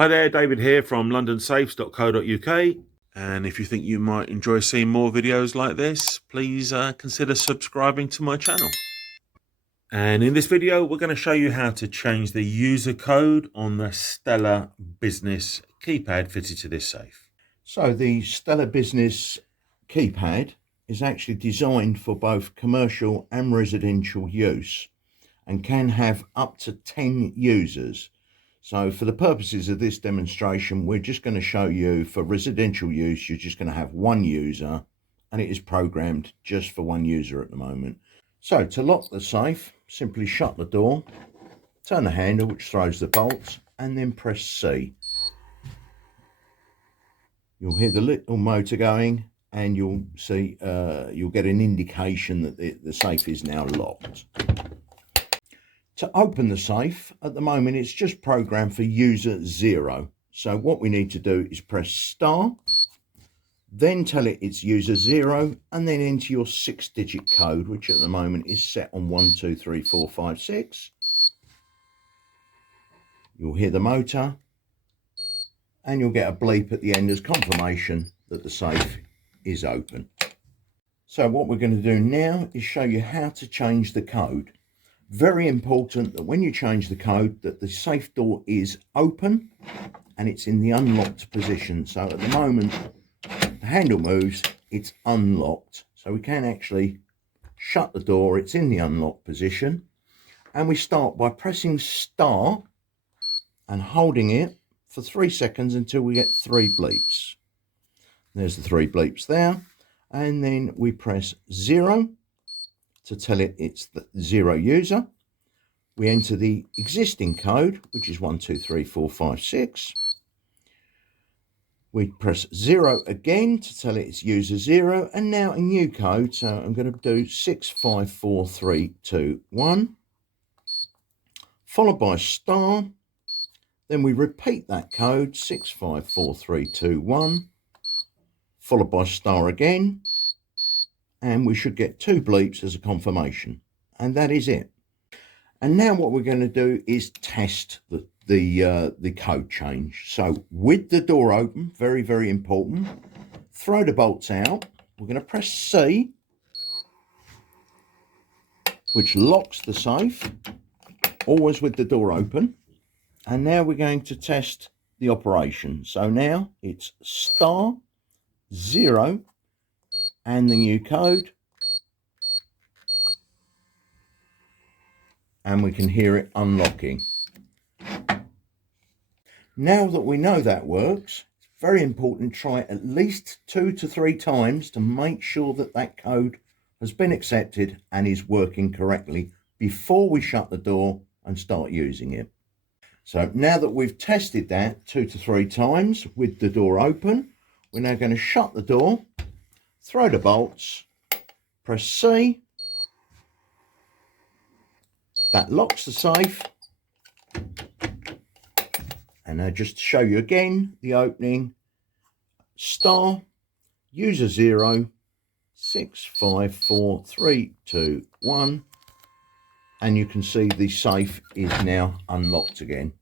Hi there, David here from londonsafes.co.uk, and if you think you might enjoy seeing more videos like this, please consider subscribing to my channel. And in this video we're going to show you how to change the user code on the Stellar Business keypad fitted to this safe. So the Stellar Business keypad is actually designed for both commercial and residential use and can have up to 10 users. So for the purposes of this demonstration, we're just going to show you for residential use, you're just going to have one user and it is programmed just for one user at the moment. So to lock the safe, simply shut the door, turn the handle which throws the bolts and then press C. You'll hear the little motor going and you'll see, you'll get an indication that the safe is now locked. To open the safe, at the moment it's just programmed for user 0. So what we need to do is press star, then tell it it's user 0 and then enter your 6-digit code, which at the moment is set on 123456. You'll hear the motor and you'll get a bleep at the end as confirmation that the safe is open. So what we're going to do now is show you how to change the code. Very important that when you change the code that the safe door is open and it's in the unlocked position. So at the moment the handle moves, it's unlocked. So we can actually shut the door, it's in the unlocked position. And we start by pressing star and holding it for 3 seconds until we get 3 bleeps. There's the 3 bleeps there. And then we press 0 to tell it it's the 0 user. We enter the existing code, which is 123456. We press 0 again to tell it it's user 0, and now a new code. So I'm going to do 654321, followed by star. Then we repeat that code, 654321, followed by star again, and we should get 2 bleeps as a confirmation, and that is it. And now what we're going to do is test the code change. So with the door open, very, very important, throw the bolts out. We're going to press C, which locks the safe, always with the door open. And now we're going to test the operation. So now it's star 0 and the new code, and we can hear it unlocking. Now that we know that works, it's very important to try at least 2 to 3 times to make sure that that code has been accepted and is working correctly before we shut the door and start using it. So now that we've tested that 2 to 3 times with the door open, we're now going to shut the door, throw the bolts, press C. That locks the safe. And now just to show you again the opening, star, user 0, 654321, and you can see the safe is now unlocked again.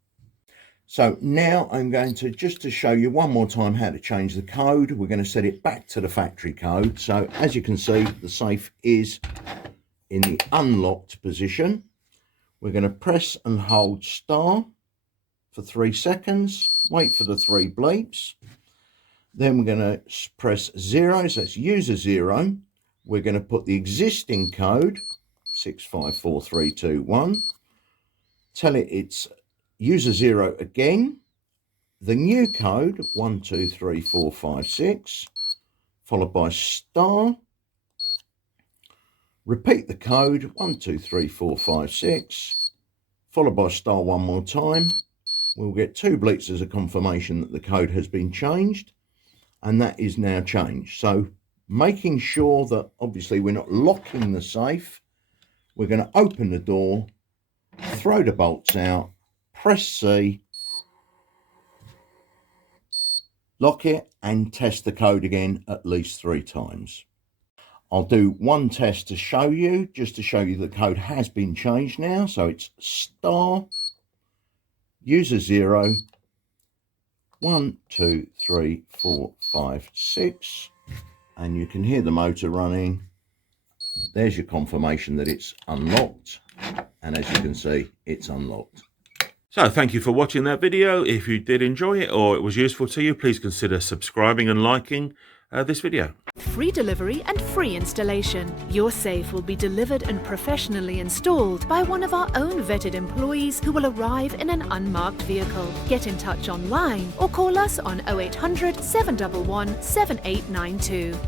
So now I'm going to just to show you one more time how to change the code. We're going to set it back to the factory code. So as you can see, the safe is in the unlocked position. We're going to press and hold star for 3 seconds, wait for the 3 bleeps. Then we're going to press 0, so that's user 0. We're going to put the existing code, 654321, tell it it's user 0 again, the new code 123456, followed by star, repeat the code 123456, followed by star one more time. We'll get 2 bleeps as a confirmation that the code has been changed, and that is now changed. So making sure that obviously we're not locking the safe, we're going to open the door, throw the bolts out, press C, lock it and test the code again at least 3 times. I'll do one test to show you, just to show you the code has been changed now. So it's star, user 0, 1, 2, 3, 4, 5, 6, and you can hear the motor running. There's your confirmation that it's unlocked, and as you can see, it's unlocked. So thank you for watching that video. If you did enjoy it or it was useful to you, please consider subscribing and liking this video. Free delivery and free installation. Your safe will be delivered and professionally installed by one of our own vetted employees who will arrive in an unmarked vehicle. Get in touch online or call us on 0800 711 7892.